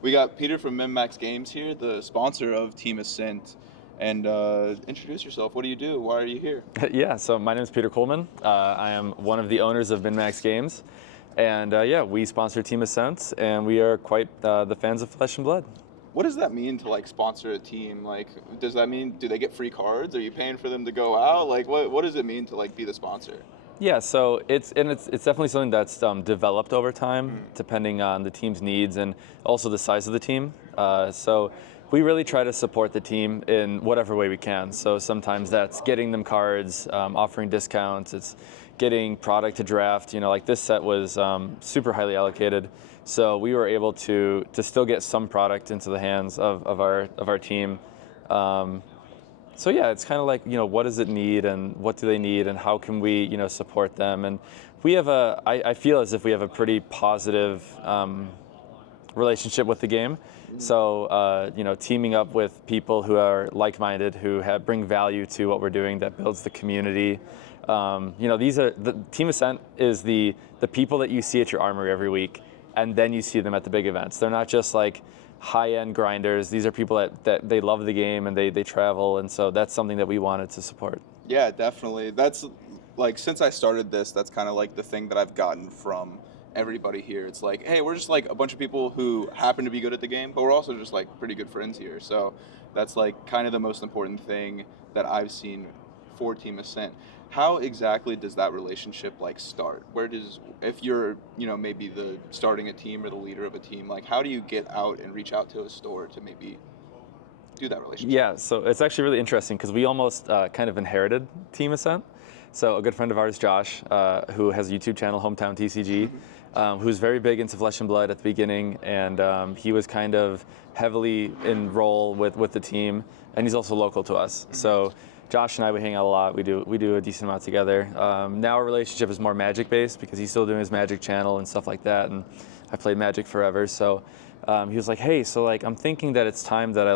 We got Peter from MinMax Games here, the sponsor of Team Ascent. And introduce yourself. What do you do? Why are you here? Yeah, so my name is Peter Kuhlman. I am one of the owners of MinMax Games. And yeah, we sponsor Team Ascent, and we are quite the fans of Flesh and Blood. What does that mean to sponsor a team? Does that mean do they get free cards? Are you paying for them to go out? What does it mean to be the sponsor? Yeah, so it's definitely something that's developed over time, depending on the team's needs and also the size of the team. So we really try to support the team in whatever way we can. So sometimes that's getting them cards, offering discounts. It's getting product to draft. Like this set was super highly allocated, so we were able to still get some product into the hands of our team. So yeah, it's kind of like, what does it need and what do they need and how can we, support them? And we have I feel as if we have a pretty positive relationship with the game. So, teaming up with people who are like-minded, who bring value to what we're doing, that builds the community. These are the Team Ascent is the people that you see at your armory every week, and then you see them at the big events. They're not just like high-end grinders. These are people that they love the game and they travel, and so that's something that we wanted to support. Yeah, definitely. That's since I started this, that's kind of the thing that I've gotten from everybody here. It's like, hey, we're just a bunch of people who happen to be good at the game, but we're also just pretty good friends here. So that's kind of the most important thing that I've seen for Team Ascent. How exactly does that relationship start? If you're maybe the starting a team or the leader of a team, how do you get out and reach out to a store to maybe do that relationship? Yeah, so it's actually really interesting because we almost kind of inherited Team Ascent. So a good friend of ours, Josh, who has a YouTube channel, Hometown TCG, who's very big into Flesh and Blood at the beginning, and he was kind of heavily enrolled with the team, and he's also local to us. So Josh and I, we hang out a lot. We do a decent amount together. Now our relationship is more Magic based because he's still doing his Magic channel and stuff like that, and I played Magic forever. So he was like, hey, so I'm thinking that it's time that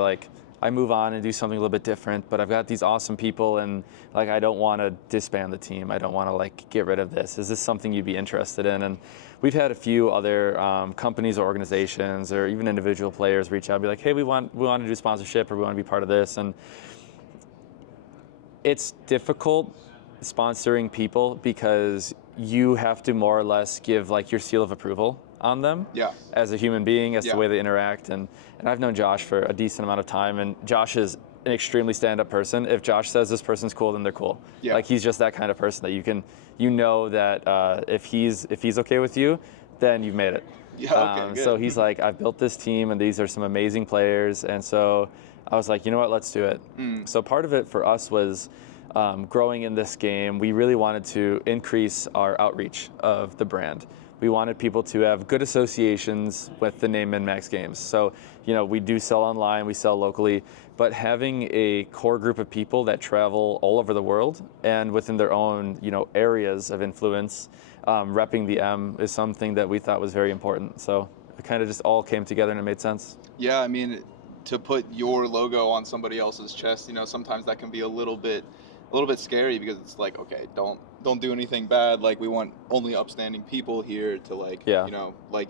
I move on and do something a little bit different, but I've got these awesome people and I don't want to disband the team. I don't want to get rid of this. Is this something you'd be interested in? And we've had a few other companies or organizations or even individual players reach out and be like, hey, we want to do sponsorship or we want to be part of this. And it's difficult sponsoring people because you have to more or less give your seal of approval on them as a human being, as the way they interact. And I've known Josh for a decent amount of time, and Josh is an extremely stand-up person. If Josh says this person's cool, then they're cool. Yeah. He's just that kind of person that you know that if he's okay with you, then you've made it. Yeah, okay, good. So he's like, I've built this team and these are some amazing players, and so I was like, you know what, let's do it. So part of it for us was growing in this game. We really wanted to increase our outreach of the brand. We wanted people to have good associations with the name MinMax Games. So, we do sell online, we sell locally, but having a core group of people that travel all over the world and within their own, areas of influence, repping the M is something that we thought was very important. So it kind of just all came together and it made sense. Yeah, I mean, to put your logo on somebody else's chest, sometimes that can be a little bit scary because it's okay, don't do anything bad. We want only upstanding people here to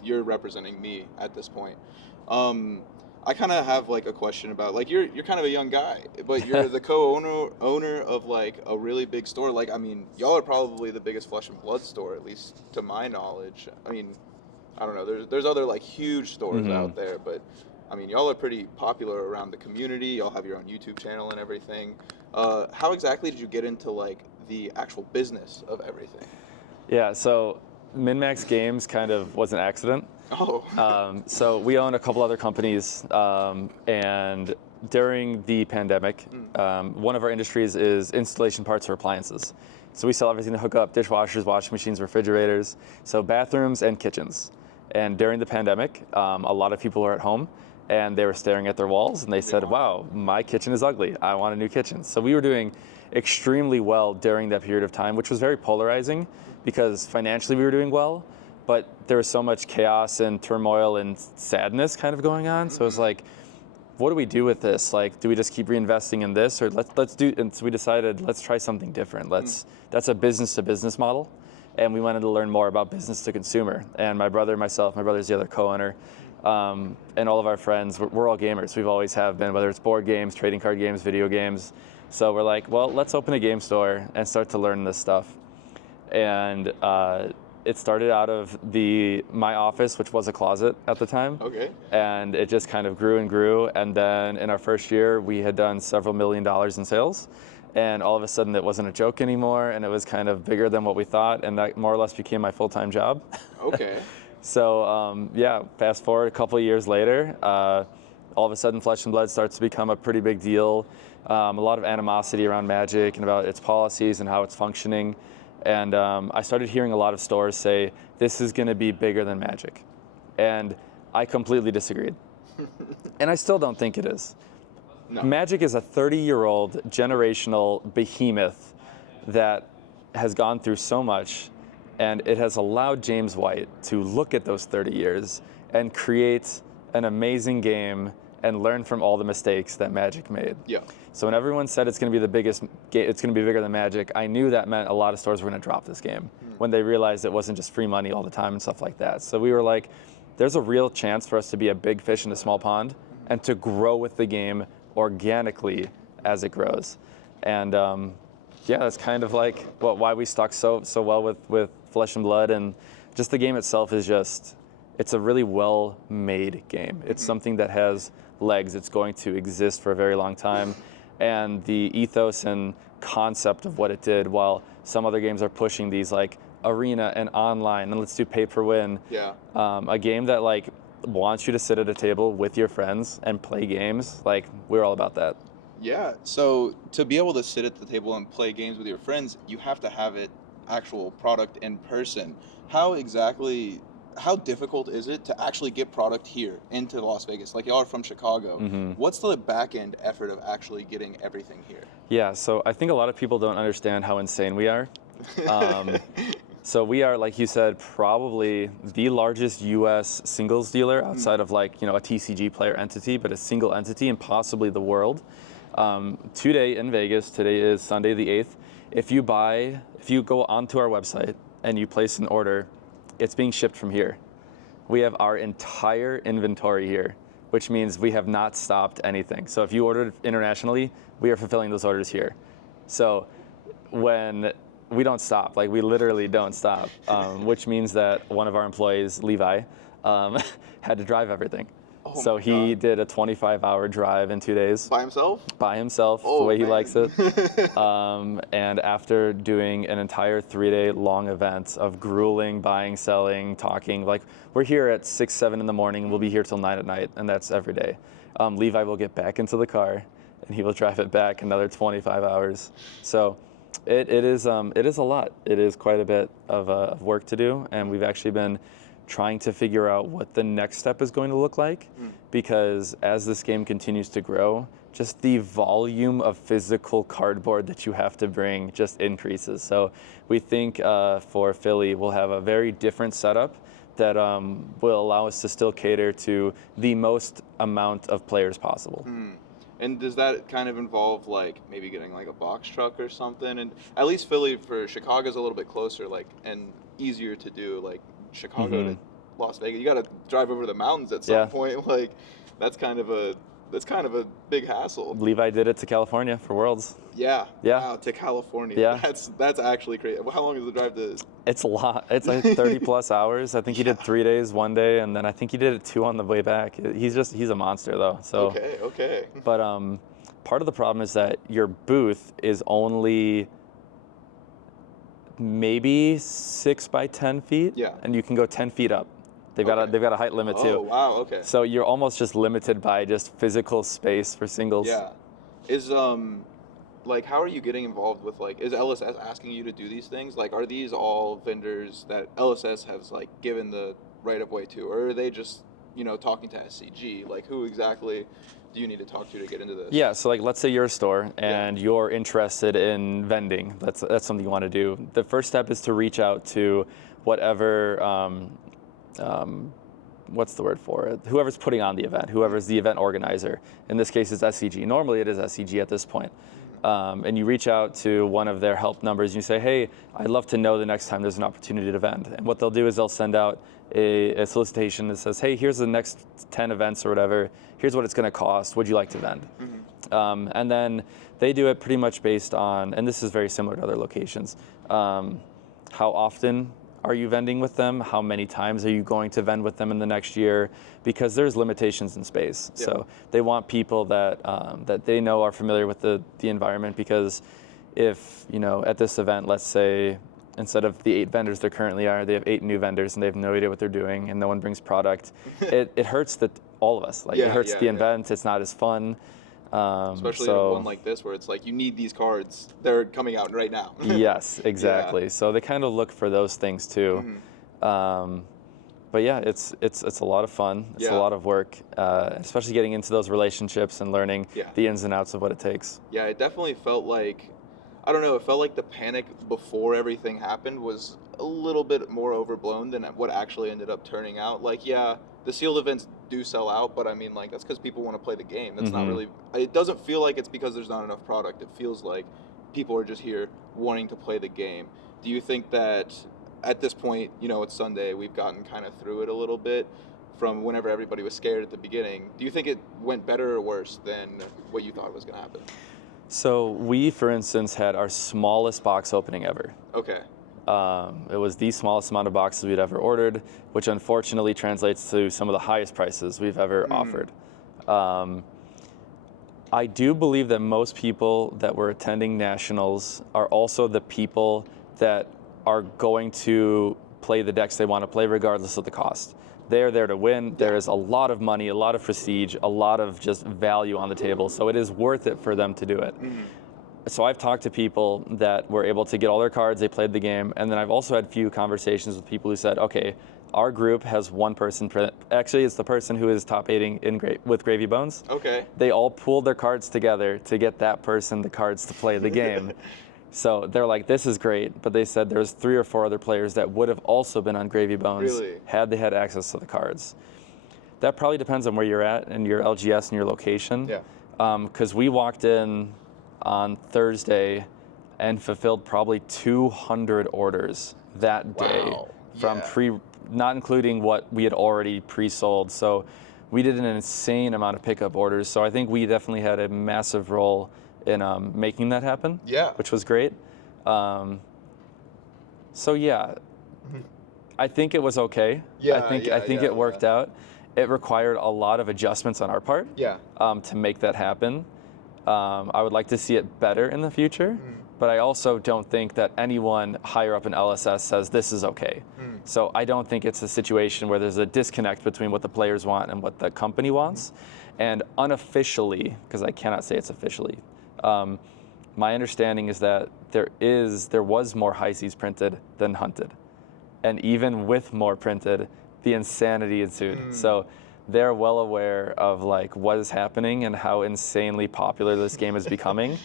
you're representing me at this point. I kind of have a question about you're kind of a young guy, but you're the co-owner of a really big store. I mean, y'all are probably the biggest Flesh and Blood store, at least to my knowledge. I mean, I don't know. There's other huge stores out there, but I mean, y'all are pretty popular around the community. Y'all have your own YouTube channel and everything. How exactly did you get into the actual business of everything? Yeah, so MinMax Games kind of was an accident. Oh. So we own a couple other companies, and during the pandemic, one of our industries is installation parts for appliances. So we sell everything to hook up dishwashers, washing machines, refrigerators, so bathrooms and kitchens. And during the pandemic, a lot of people were at home and they were staring at their walls and they said, wow, my kitchen is ugly. I want a new kitchen. So we were doing extremely well during that period of time, which was very polarizing because financially we were doing well, but there was so much chaos and turmoil and sadness kind of going on. So it was what do we do with this? Do we just keep reinvesting in this, or let's do? And so we decided, let's try something different. That's a business to business model, and we wanted to learn more about business to consumer. And my brother's the other co-owner. And all of our friends, we're all gamers. We've always have been, whether it's board games, trading card games, video games. So we're like, well, let's open a game store and start to learn this stuff. And it started out of my office, which was a closet at the time. Okay. And it just kind of grew and grew. And then in our first year, we had done several $1 million in sales. And all of a sudden, it wasn't a joke anymore, and it was kind of bigger than what we thought, and that more or less became my full-time job. Okay. So yeah, fast forward a couple of years later, all of a sudden Flesh and Blood starts to become a pretty big deal. A lot of animosity around Magic and about its policies and how it's functioning. And I started hearing a lot of stores say, this is going to be bigger than Magic. And I completely disagreed. And I still don't think it is. No. Magic is a 30-year-old generational behemoth that has gone through so much, and it has allowed James White to look at those 30 years and create an amazing game and learn from all the mistakes that Magic made. Yeah. So when everyone said it's going to be the biggest game, it's going to be bigger than Magic, I knew that meant a lot of stores were going to drop this game when they realized it wasn't just free money all the time and stuff like that. So we were like, there's a real chance for us to be a big fish in a small pond and to grow with the game organically as it grows. And yeah, that's kind of like why we stuck so well with Flesh and Blood. And just the game itself is it's a really well-made game. It's something that has legs. It's going to exist for a very long time. And the ethos and concept of what it did, while some other games are pushing these like arena and online and let's do pay per win. Yeah. A game that like wants you to sit at a table with your friends and play games, like we're all about that. Yeah. So to be able to sit at the table and play games with your friends, you have to have it actual product in person. How difficult is it to actually get product here into Las Vegas? Like y'all are from Chicago. Mm-hmm. What's the back end effort of actually getting everything here? Yeah, so I think a lot of people don't understand how insane we are. So we are, like you said, probably the largest U.S. singles dealer outside of like, a TCG player entity, but a single entity and possibly the world. Today in Vegas, today is Sunday the 8th. If you go onto our website and you place an order, it's being shipped from here. We have our entire inventory here, which means we have not stopped anything. So if you ordered internationally, we are fulfilling those orders here. So when we don't stop, like we literally don't stop, which means that one of our employees, Levi, had to drive everything. Oh so my he God. did a 25-hour drive in 2 days. By himself? By himself, Oh, the way he man. likes it. And after doing an entire 3-day long event of grueling, buying, selling, talking, like we're here at 6, 7 in the morning, we'll be here till 9 at night, and that's every day. Levi will get back into the car, and he will drive it back another 25 hours. So it is a lot. It is quite a bit of work to do, and we've actually been trying to figure out what the next step is going to look like, because as this game continues to grow, just the volume of physical cardboard that you have to bring just increases. So we think for Philly, we'll have a very different setup that will allow us to still cater to the most amount of players possible. And does that kind of involve like maybe getting like a box truck or something? And at least Philly for Chicago's a little bit closer, like, and easier to do. Like Chicago to Las Vegas, you got to drive over the mountains at some point. Like that's kind of a big hassle. Levi did it to California for Worlds. Yeah. Yeah. Wow, to California. Yeah. That's actually crazy. How long is the drive to? It's a lot. It's like 30 plus hours. I think he did 3 days one day, and then I think he did it 2 on the way back. He's a monster though. So. Okay. But part of the problem is that your booth is only maybe 6 by 10 feet. Yeah. And you can go 10 feet up. They've got a height limit too. Oh wow. Okay. So you're almost just limited by just physical space for singles. Yeah. Is like how are you getting involved with like is LSS asking you to do these things? Like are these all vendors that LSS has like given the right of way to, or are they just talking to SCG? Like who exactly do you need to talk to get into this? Yeah, so like let's say you're a store and you're interested in vending. That's something you want to do. The first step is to reach out to whatever what's the word for it? Whoever's putting on the event, whoever's the event organizer. In this case, it's SCG. Normally, it is SCG at this point. and you reach out to one of their help numbers and you say, hey, I'd love to know the next time there's an opportunity to vend. And what they'll do is they'll send out a solicitation that says, hey, here's the next 10 events or whatever. Here's what it's going to cost. Would you like to vend? And then they do it pretty much based on, and this is very similar to other locations, how often are you vending with them? How many times are you going to vend with them in the next year? Because there's limitations in space. Yeah. So they want people that that they know are familiar with the environment, because if, at this event, let's say, instead of the 8 vendors there currently are, they have 8 new vendors and they have no idea what they're doing and no one brings product, it hurts all of us. Like, it hurts the event, it's not as fun. Especially in one like this where it's like you need these cards, they're coming out right now. Yes, exactly. So they kind of look for those things too. But yeah, it's a lot of fun. It's a lot of work, especially getting into those relationships and learning the ins and outs of what it takes. Yeah, it definitely felt like, I don't know, it felt like the panic before everything happened was a little bit more overblown than what actually ended up turning out. Like, yeah, the sealed events do sell out, but I mean, like, that's because people want to play the game. That's not really, it doesn't feel like it's because there's not enough product. It feels like people are just here wanting to play the game. Do you think that at this point, it's Sunday, we've gotten kind of through it a little bit from whenever everybody was scared at the beginning? Do you think it went better or worse than what you thought was going to happen? So we, for instance, had our smallest box opening ever. Okay. It was the smallest amount of boxes we'd ever ordered, which unfortunately translates to some of the highest prices we've ever offered. I do believe that most people that were attending Nationals are also the people that are going to play the decks they want to play regardless of the cost. They're there to win. There is a lot of money, a lot of prestige, a lot of just value on the table. So it is worth it for them to do it. So I've talked to people that were able to get all their cards, they played the game, and then I've also had few conversations with people who said, okay, our group has one person, actually it's the person who is top 8ing with Gravy Bones. Okay. They all pooled their cards together to get that person the cards to play the game. So they're like, this is great, but they said there's 3 or 4 other players that would have also been on Gravy Bones had they had access to the cards. That probably depends on where you're at and your LGS and your location. Yeah. Because we walked in on Thursday and fulfilled probably 200 orders that day from not including what we had already pre-sold. So we did an insane amount of pickup orders. So I think we definitely had a massive role in making that happen, which was great. So yeah, I think it was okay. I think it worked out. It required a lot of adjustments on our part to make that happen. I would like to see it better in the future, but I also don't think that anyone higher up in LSS says this is okay. So I don't think it's a situation where there's a disconnect between what the players want and what the company wants. And unofficially, because I cannot say it's officially, my understanding is that there was more high seas printed than hunted. And even with more printed, the insanity ensued. So they're well aware of like what is happening and how insanely popular this game is becoming.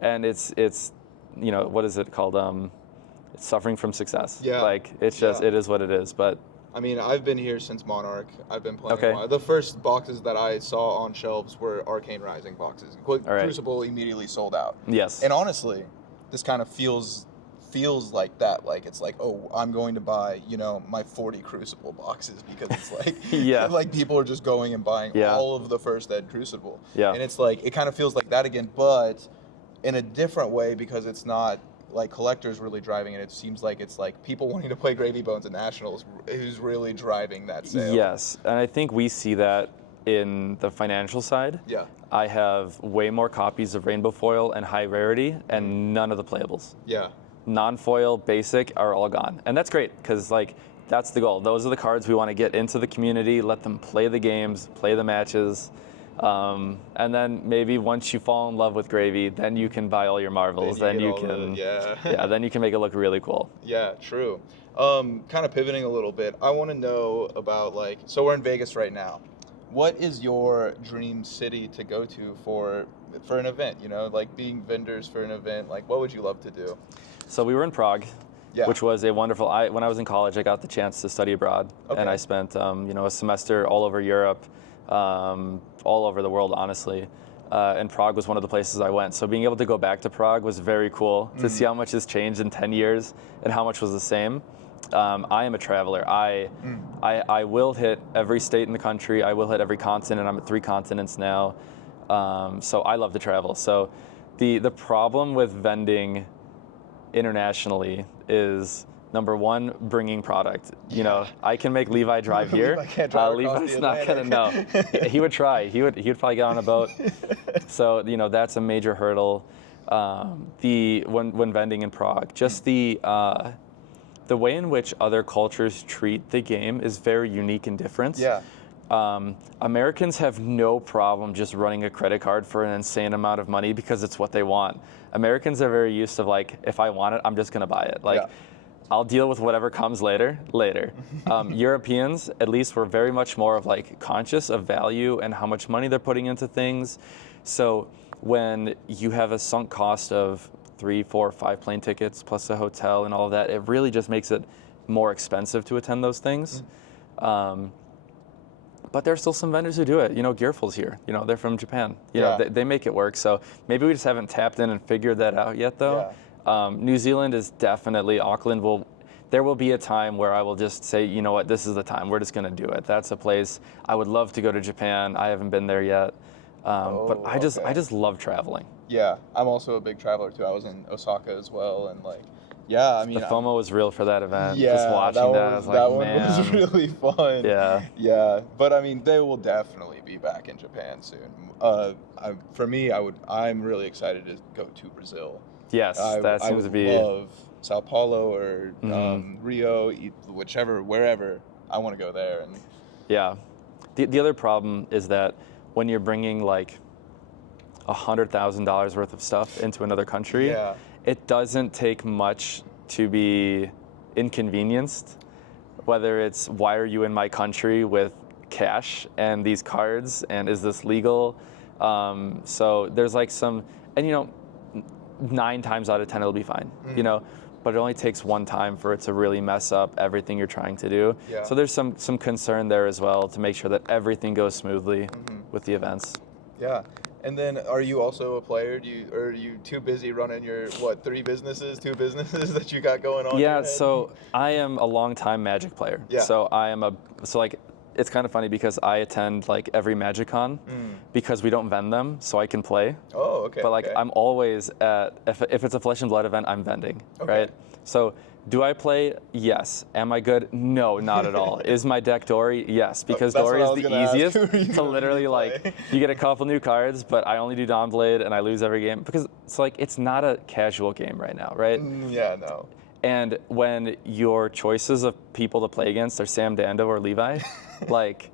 And it's what is it called? It's suffering from success. Like it's just it is what it is. But I mean, I've been here since Monarch. I've been playing a while. The first boxes that I saw on shelves were Arcane Rising boxes. Crucible immediately sold out. Yes. And honestly, this kind of feels like that. Like it's like, oh, I'm going to buy, my 40 Crucible boxes because it's like, like people are just going and buying all of the first ed Crucible. And it's like, it kind of feels like that again, but in a different way because it's not like collectors really driving it. It seems like it's like people wanting to play Gravy Bones at Nationals who's really driving that sale. Yes, and I think we see that in the financial side. I have way more copies of Rainbow Foil and High Rarity and none of the playables. Non-foil, basic are all gone. And that's great because like that's the goal. Those are the cards we want to get into the community, let them play the games, play the matches. And then maybe once you fall in love with Gravy, then you can buy all your Marvels. Then you can then you can make it look really cool. Yeah, true. Kind of pivoting a little bit, I want to know about so we're in Vegas right now. What is your dream city to go to for an event? Like being vendors for an event. Like what would you love to do? So we were in Prague, which was a wonderful. When I was in college, I got the chance to study abroad, and I spent a semester all over Europe, all over the world, honestly. and Prague was one of the places I went. So being able to go back to Prague was very cool to see how much has changed in 10 years and how much was the same. I am a traveler. I will hit every state in the country. I will hit every continent. I'm at 3 continents now. So I love to travel. So the problem with vending internationally is, number one, bringing product. You know, I can make Levi drive here. Levi can't drive across Levi's the not gonna know. Atlantic. He would try. He would probably get on a boat. So you know, that's a major hurdle. When vending in Prague, just the way in which other cultures treat the game is very unique and different. Yeah. Americans have no problem just running a credit card for an insane amount of money because it's what they want. Americans are very used to, like, if I want it, I'm just gonna buy it. Like, Yeah. I'll deal with whatever comes later. Europeans, at least, were very much more of like conscious of value and how much money they're putting into things. So when you have a sunk cost of 3, 4, 5 plane tickets plus a hotel and all of that, it really just makes it more expensive to attend those things. But there's still some vendors who do it. You know, Gearful's here. You know, they're from Japan. You know, they make it work. So maybe we just haven't tapped in and figured that out yet, though. New Zealand is definitely, Auckland there will be a time where I will just say, you know what, this is the time. We're just going to do it. That's a place. I would love to go to Japan. I haven't been there yet. But I just love traveling. Yeah, I'm also a big traveler too. I was in Osaka as well, and like, yeah, I mean, the FOMO was real for that event. Yeah, just watching that, I was like, that one man. was really fun. Yeah. Yeah, but I mean, they will definitely be back in Japan soon. For me, I'm really excited to go to Brazil. Yes, that seems to be. I love Sao Paulo or Rio, wherever. I want to go there. And yeah, the other problem is that when you're bringing like $100,000 worth of stuff into another country, it doesn't take much to be inconvenienced. Whether it's, why are you in my country with cash and these cards, and is this legal? So there's like some, and you know, 9 times out of 10 it'll be fine, you know, but it only takes one time for it to really mess up everything you're trying to do. Yeah. So there's some concern there as well to make sure that everything goes smoothly with the events. Yeah. And then, are you also a player? Or are you too busy running your 2 businesses that you got going on? Yeah, so I am a longtime Magic player. Yeah. So it's kind of funny because I attend like every MagicCon because we don't vend them, so I can play. Oh, okay. But like I'm always if it's a Flesh and Blood event, I'm vending, right? So do I play? Yes. Am I good? No, not at all. Is my deck Dory? Yes, because Dory is the easiest to literally like, you get a couple new cards, but I only do Dawnblade and I lose every game because it's like, it's not a casual game right now, right? Yeah, no. And when your choices of people to play against are Sam Dando or Levi, like,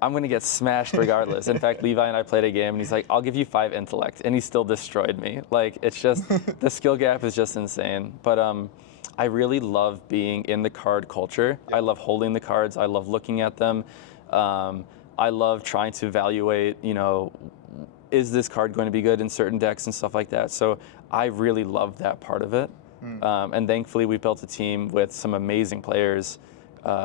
I'm going to get smashed regardless. In fact, Levi and I played a game, and he's like, I'll give you 5 intellect, and he still destroyed me. Like, it's just, the skill gap is just insane. But I really love being in the card culture. I love holding the cards. I love looking at them. I love trying to evaluate, you know, is this card going to be good in certain decks and stuff like that. So I really love that part of it. And thankfully, we built a team with some amazing players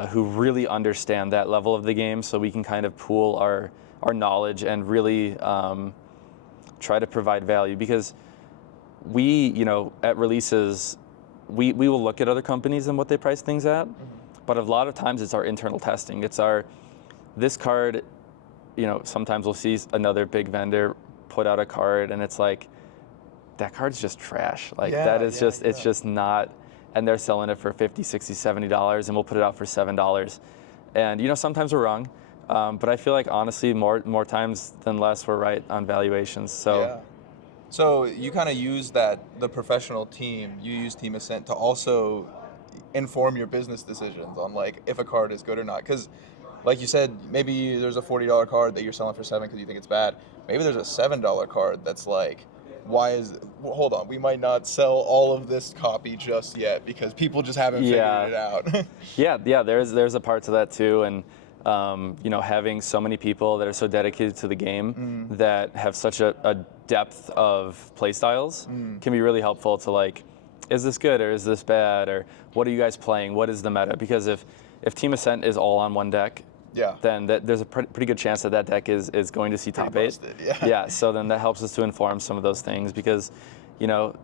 who really understand that level of the game, so we can kind of pool our knowledge and really try to provide value. Because we, you know, at releases, we will look at other companies and what they price things at, but a lot of times it's our internal testing. It's this card, you know, sometimes we'll see another big vendor put out a card and it's like, that card's just trash. Like it's just not, and they're selling it for $50, $60, $70 and we'll put it out for $7. And you know, sometimes we're wrong, but I feel like honestly more times than less we're right on valuations. So yeah. So you kind of use the professional team, you use Team Ascent to also inform your business decisions on like if a card is good or not. Because like you said, maybe there's a $40 card that you're selling for $7 because you think it's bad. Maybe there's a $7 card that's like, hold on, we might not sell all of this copy just yet because people just haven't figured it out. yeah, there's a part to that too, and you know, having so many people that are so dedicated to the game that have such a depth of play styles can be really helpful to like, is this good or is this bad, or what are you guys playing? What is the meta? Because if Team Ascent is all on one deck, Yeah. then there's a pretty good chance that that deck is going to see top 8. Busted, yeah. Yeah, so then that helps us to inform some of those things because, you know,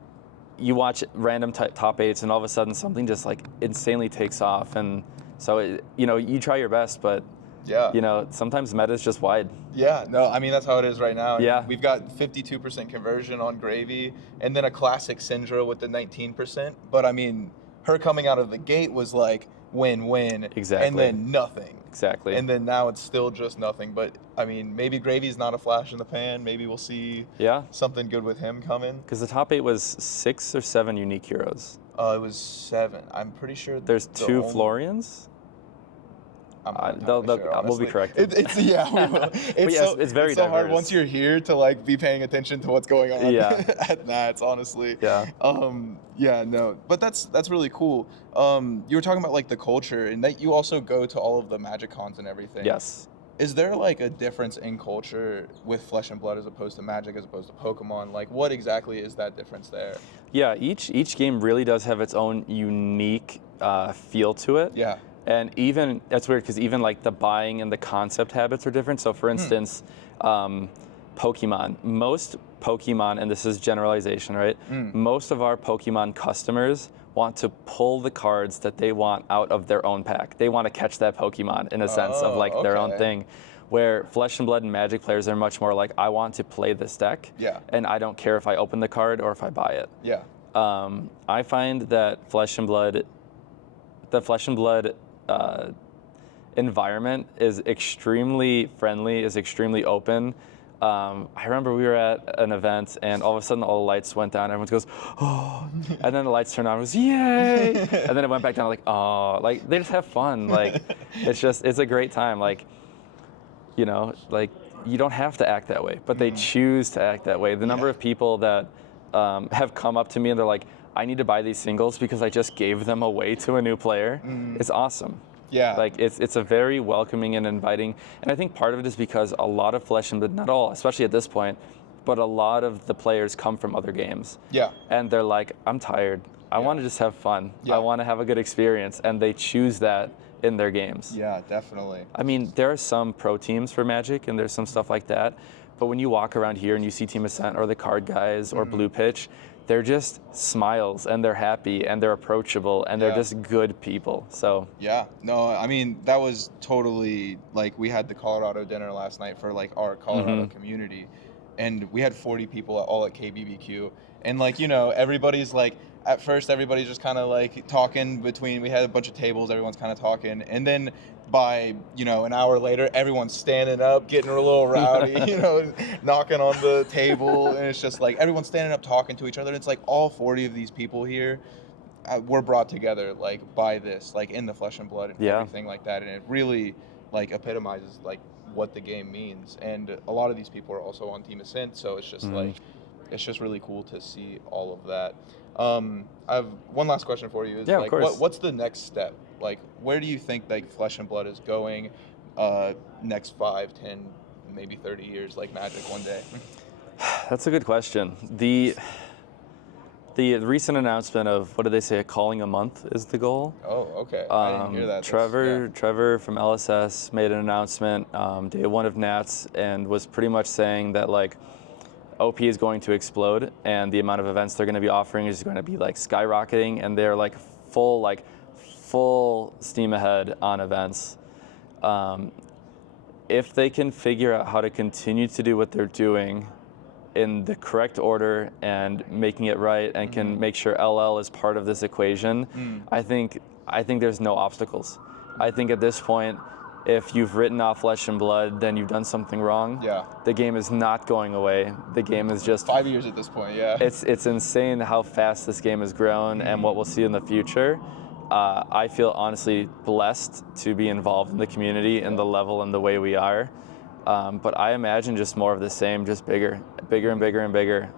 you watch random top 8s and all of a sudden something just like insanely takes off, and so you know, you try your best, but yeah, you know, sometimes meta is just wide. Yeah, no, I mean that's how it is right now. Yeah, we've got 52% conversion on Gravy, and then a classic Syndra with the 19%. But I mean, her coming out of the gate was like win-win, exactly, and then nothing. Exactly. And then now it's still just nothing. But I mean, maybe Gravy's not a flash in the pan. Maybe we'll see something good with him coming. Because the top 8 was 6 or 7 unique heroes. It was 7. I'm pretty sure. There's 2 Florians. We'll be corrected. It's we will. It's very so diverse. hard once you're here to like be paying attention to what's going on at Nats, honestly. Yeah. No, but that's really cool. You were talking about like the culture, and that you also go to all of the Magic cons and everything. Yes. Is there like a difference in culture with Flesh and Blood as opposed to Magic, as opposed to Pokemon? Like, what exactly is that difference there? Yeah, each game really does have its own unique feel to it. Yeah. And even, that's weird, because even like the buying and the concept habits are different. So for instance, Pokemon. Most Pokemon, and this is generalization, right? Most of our Pokemon customers want to pull the cards that they want out of their own pack. They want to catch that Pokemon in a sense of like their own thing. Where Flesh and Blood and Magic players are much more like, I want to play this deck, and I don't care if I open the card or if I buy it. Yeah. I find that the Flesh and Blood environment is extremely friendly, is extremely open. I remember we were at an event and all of a sudden all the lights went down. Everyone goes, oh, and then the lights turned on. It was yay, and then it went back down. Like, oh, like they just have fun. Like, it's a great time. Like, you know, like you don't have to act that way, but they choose to act that way. The number of people that have come up to me and they're like, I need to buy these singles because I just gave them away to a new player. It's awesome. Yeah. Like it's a very welcoming and inviting, and I think part of it is because a lot of Flesh and Blood, not all, especially at this point, but a lot of the players come from other games. Yeah. And they're like, I'm tired. I want to just have fun. I want to have a good experience, and they choose that in their games. Yeah, definitely. I mean, there are some pro teams for Magic, and there's some stuff like that, but when you walk around here and you see Team Ascent or the Card Guys or Blue Pitch, they're just smiles and they're happy and they're approachable and they're just good people. So yeah, no, I mean that was totally like we had the Colorado dinner last night for like our Colorado community, and we had 40 people all at KBBQ, and like, you know, everybody's like, at first everybody's just kind of like talking between, we had a bunch of tables, everyone's kind of talking, and then by, you know, an hour later, everyone's standing up, getting a little rowdy, you know, knocking on the table, and it's just like everyone's standing up talking to each other. It's like all 40 of these people here were brought together like by this, like in the Flesh and Blood and everything like that, and it really like epitomizes like what the game means. And a lot of these people are also on Team Ascent, so it's just like, it's just really cool to see all of that. I have one last question for you. Is like, what's the next step? Like, where do you think like Flesh and Blood is going next 5, 10, maybe 30 years, like Magic one day? That's a good question. The recent announcement of, what did they say, calling a month is the goal? Oh, okay. I didn't hear that. Trevor from LSS made an announcement day one of Nats and was pretty much saying that like OP is going to explode and the amount of events they're going to be offering is going to be like skyrocketing, and they're like full steam ahead on events. If they can figure out how to continue to do what they're doing in the correct order and making it right, and can make sure LL is part of this equation, I think there's no obstacles. I think at this point, if you've written off Flesh and Blood, then you've done something wrong. Yeah. The game is not going away. The game is just 5 years at this point. Yeah. It's insane how fast this game has grown and what we'll see in the future. I feel honestly blessed to be involved in the community and the level and the way we are. But I imagine just more of the same, just bigger and bigger and bigger.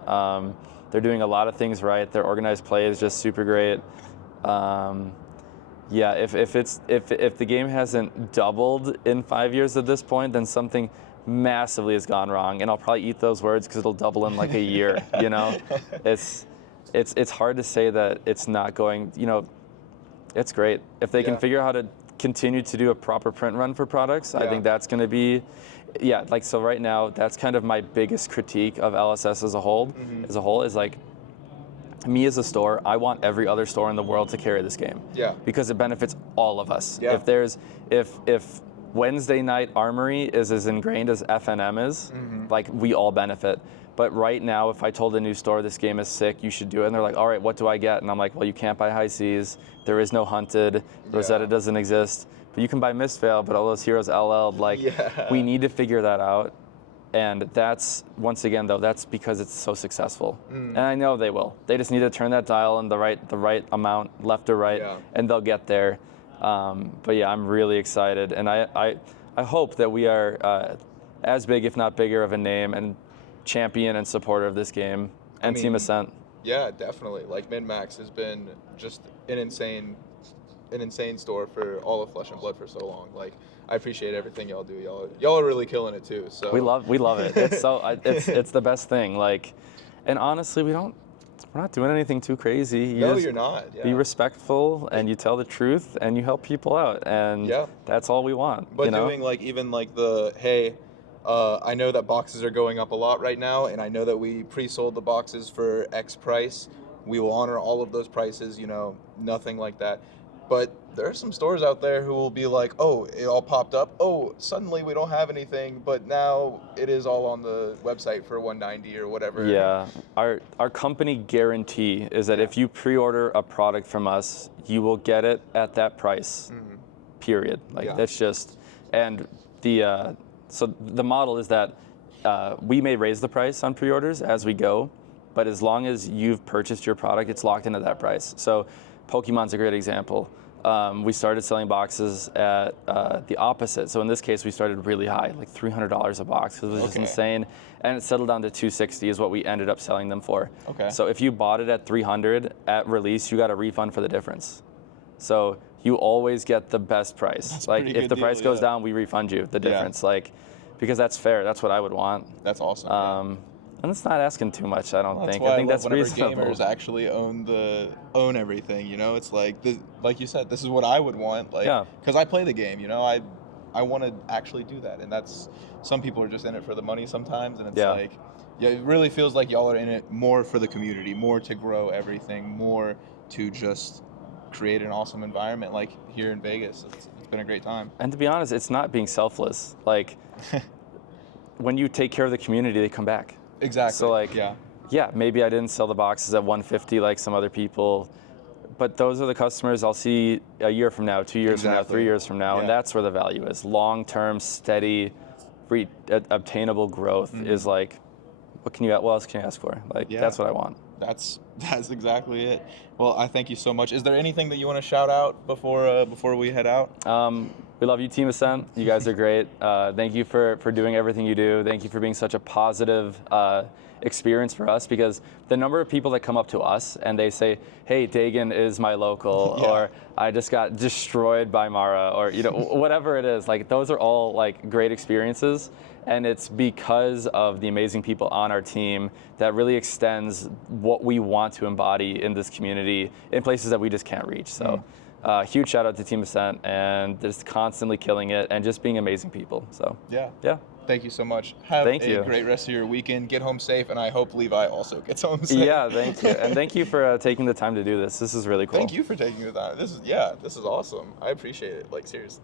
They're doing a lot of things right. Their organized play is just super great. Yeah, if the game hasn't doubled in 5 years at this point, then something massively has gone wrong. And I'll probably eat those words because it'll double in like a year. You know, it's hard to say that it's not going. You know, it's great if they can figure out how to continue to do a proper print run for products. I think that's going to be, like, so right now, that's kind of my biggest critique of LSS as a whole. Is like, me as a store, I want every other store in the world to carry this game. Yeah. Because it benefits all of us. Yeah. If Wednesday Night Armory is as ingrained as FNM is, like, we all benefit. But right now, if I told a new store this game is sick, you should do it, and they're like, all right, what do I get? And I'm like, well, you can't buy High Seas. There is no Hunted. Rosetta doesn't exist. But you can buy Mistveil, but all those heroes LL'd. Like, we need to figure that out. And that's, once again, though, that's because it's so successful. And I know they will. They just need to turn that dial in the right amount, left or right, and they'll get there. But yeah, I'm really excited. And I hope that we are as big, if not bigger, of a name and champion and supporter of this game and Team Ascent. Yeah, definitely. Like, MinMax has been just an insane store for all of Flesh and Blood for so long. Like, I appreciate everything y'all do. Y'all are really killing it too. So we love it. It's it's the best thing. Like, and honestly, we're not doing anything too crazy. You're not. Yeah. Be respectful, and you tell the truth, and you help people out, and that's all we want. But doing like even like the I know that boxes are going up a lot right now, and I know that we pre-sold the boxes for X price. We will honor all of those prices. Nothing like that. But there are some stores out there who will be like, oh, it all popped up. Oh, suddenly we don't have anything, but now it is all on the website for $190 or whatever. Yeah, our company guarantee is that if you pre-order a product from us, you will get it at that price, period. Like, that's just, and so the model is that we may raise the price on pre-orders as we go, but as long as you've purchased your product, it's locked into that price. So Pokemon's a great example. We started selling boxes at the opposite. So in this case, we started really high, like $300 a box, because it was just insane. And it settled down to $260 is what we ended up selling them for. Okay. So if you bought it at $300 at release, you got a refund for the difference. So you always get the best price. That's like, if the price goes down, we refund you the difference. Like, because that's fair. That's what I would want. That's awesome. And it's not asking too much, I don't think. I think that's reasonable. Gamers actually own everything. It's like like you said, this is what I would want. Like, because I play the game. I want to actually do that, and that's, some people are just in it for the money sometimes, and it's like, it really feels like y'all are in it more for the community, more to grow everything, more to just create an awesome environment. Like here in Vegas, it's been a great time. And to be honest, it's not being selfless. Like, when you take care of the community, they come back. Exactly. So like, maybe I didn't sell the boxes at $150 like some other people, but those are the customers I'll see a year from now, 2 years from now, 3 years from now, and that's where the value is. Long-term, steady, obtainable growth is like, what else can you ask for? Like, that's what I want. That's exactly it. Well, I thank you so much. Is there anything that you want to shout out before we head out? We love you, Team Ascent. You guys are great. Thank you for doing everything you do. Thank you for being such a positive experience for us, because the number of people that come up to us and they say, hey, Dagan is my local, or I just got destroyed by Mara, or whatever it is, like, those are all like great experiences. And it's because of the amazing people on our team that really extends what we want to embody in this community in places that we just can't reach. So huge shout out to Team Ascent, and just constantly killing it and just being amazing people. So yeah. Thank you so much. Have a great rest of your weekend. Get home safe, and I hope Levi also gets home safe. Yeah, thank you. And thank you for taking the time to do this. This is really cool. Thank you for taking the time. This is awesome. I appreciate it. Like, seriously.